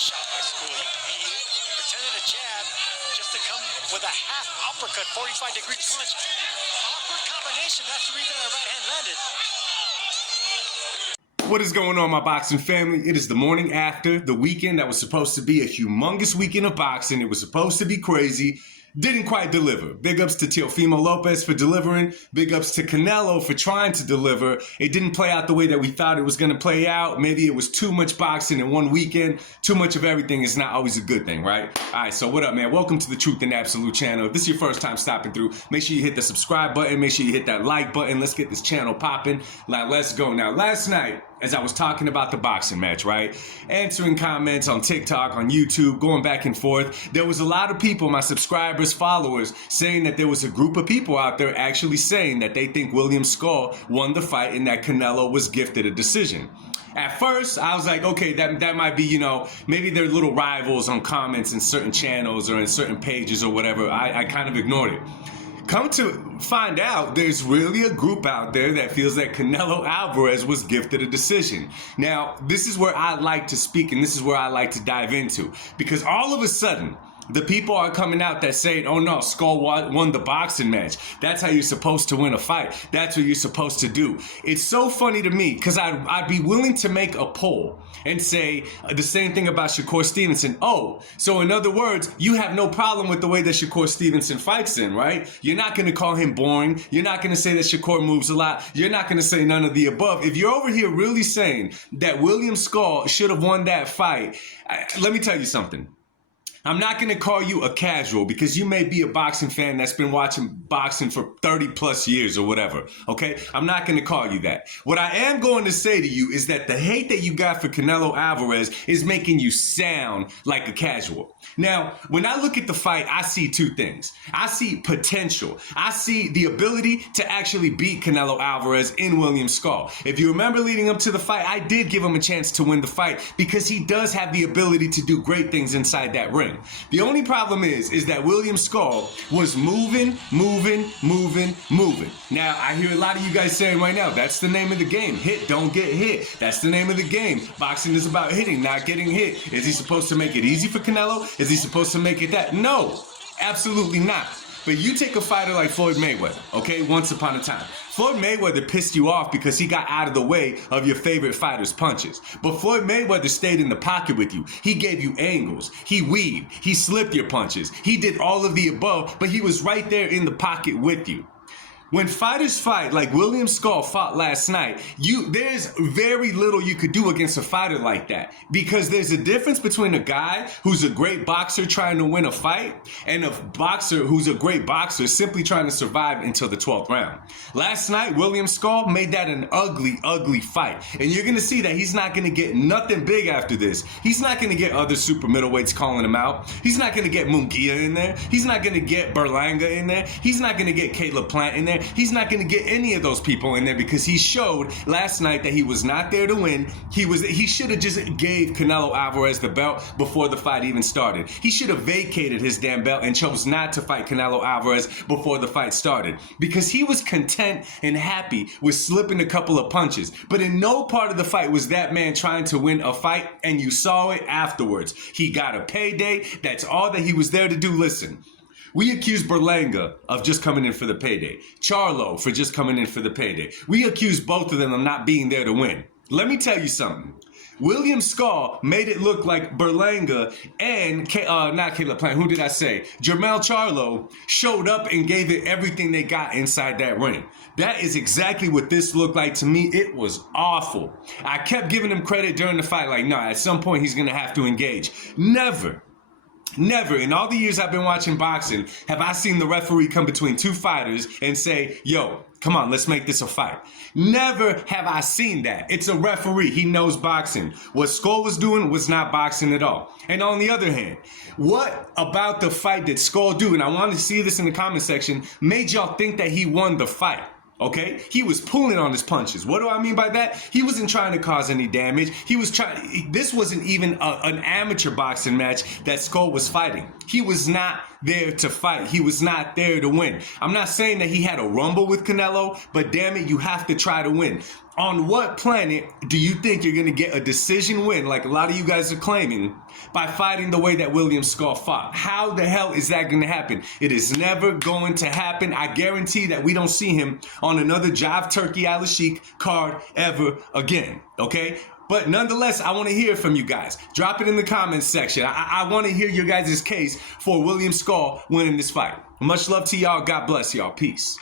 shot by Scull. He pretended a jab just to come with a half uppercut, 45-degree punch. Awkward combination. That's the reason the right hand landed. What is going on, my boxing family? It is the morning after the weekend that was supposed to be a humongous weekend of boxing. It was supposed to be crazy. Didn't quite deliver. Big ups to Teofimo Lopez for delivering. Big ups to Canelo for trying to deliver. It didn't play out the way that we thought it was going to play out. Maybe it was too much boxing in one weekend. Too much of everything is not always a good thing, right? All right, so what up, man? Welcome to the Truth and Absolute channel. If this is your first time stopping through, make sure you hit the subscribe button. Make sure you hit that like button. Let's get this channel popping. Let's go. Now, last night, as I was talking about the boxing match, right? Answering comments on TikTok, on YouTube, going back and forth, there was a lot of people, my subscribers, followers, saying that there was a group of people out there actually saying that they think William Scull won the fight and that Canelo was gifted a decision. At first, I was like, okay, that might be, maybe they're little rivals on comments in certain channels or in certain pages or whatever. I kind of ignored it. Come to find out, there's really a group out there that feels that Canelo Alvarez was gifted a decision. Now, this is where I like to speak and this is where I like to dive into. Because all of a sudden, the people are coming out that saying, oh no, Scull won the boxing match. That's how you're supposed to win a fight. That's what you're supposed to do. It's so funny to me because I'd be willing to make a poll and say the same thing about Shakur Stevenson. Oh, so in other words, you have no problem with the way that Shakur Stevenson fights in, right? You're not going to call him boring. You're not going to say that Shakur moves a lot. You're not going to say none of the above. If you're over here really saying that William Scull should have won that fight, let me tell you something. I'm not going to call you a casual because you may be a boxing fan that's been watching boxing for 30 plus years or whatever, okay? I'm not going to call you that. What I am going to say to you is that the hate that you got for Canelo Alvarez is making you sound like a casual. Now, when I look at the fight, I see two things. I see potential. I see the ability to actually beat Canelo Alvarez in William Scull. If you remember leading up to the fight, I did give him a chance to win the fight because he does have the ability to do great things inside that ring. The only problem is that William Scull was moving. Now, I hear a lot of you guys saying right now, that's the name of the game. Hit, don't get hit. That's the name of the game. Boxing is about hitting, not getting hit. Is he supposed to make it easy for Canelo? Is he supposed to make it that? No, absolutely not. But you take a fighter like Floyd Mayweather, okay, once upon a time. Floyd Mayweather pissed you off because he got out of the way of your favorite fighter's punches. But Floyd Mayweather stayed in the pocket with you. He gave you angles. He weaved. He slipped your punches. He did all of the above, but he was right there in the pocket with you. When fighters fight like William Scull fought last night, there's very little you could do against a fighter like that. Because there's a difference between a guy who's a great boxer trying to win a fight and a boxer who's a great boxer simply trying to survive until the 12th round. Last night, William Scull made that an ugly, ugly fight. And you're going to see that he's not going to get nothing big after this. He's not going to get other super middleweights calling him out. He's not going to get Munguia in there. He's not going to get Berlanga in there. He's not going to get Caleb Plant in there. He's not going to get any of those people in there because he showed last night that he was not there to win. He should have just gave Canelo Alvarez the belt before the fight even started. He should have vacated his damn belt and chose not to fight Canelo Alvarez before the fight started because he was content and happy with slipping a couple of punches. But in no part of the fight was that man trying to win a fight, and you saw it afterwards. He got a payday. That's all that he was there to do. Listen. We accuse Berlanga of just coming in for the payday. Charlo for just coming in for the payday. We accuse both of them of not being there to win. Let me tell you something. William Scull made it look like Berlanga and, not Caleb Plant, who did I say? Jermell Charlo showed up and gave it everything they got inside that ring. That is exactly what this looked like to me. It was awful. I kept giving him credit during the fight, like, no, at some point he's going to have to engage. Never in all the years I've been watching boxing have I seen the referee come between two fighters and say, yo, come on, let's make this a fight. Never have I seen that. It's a referee. He knows boxing. What Scull was doing was not boxing at all. And on the other hand, what about the fight did Scull do? And I wanted to see this in the comment section, made y'all think that he won the fight. Okay, he was pulling on his punches. What do I mean by that? He wasn't trying to cause any damage. He was trying. This wasn't even an amateur boxing match that Scull was fighting. He was not there to fight. He was not there to win. I'm not saying that he had a rumble with Canelo, but damn it, you have to try to win. On what planet do you think you're going to get a decision win, like a lot of you guys are claiming, by fighting the way that William Scull fought? How the hell is that going to happen? It is never going to happen. I guarantee that we don't see him on another Jive Turkey Al Sheik card ever again, okay? But nonetheless, I want to hear from you guys. Drop it in the comments section. I want to hear your guys' case for William Scull winning this fight. Much love to y'all. God bless y'all. Peace.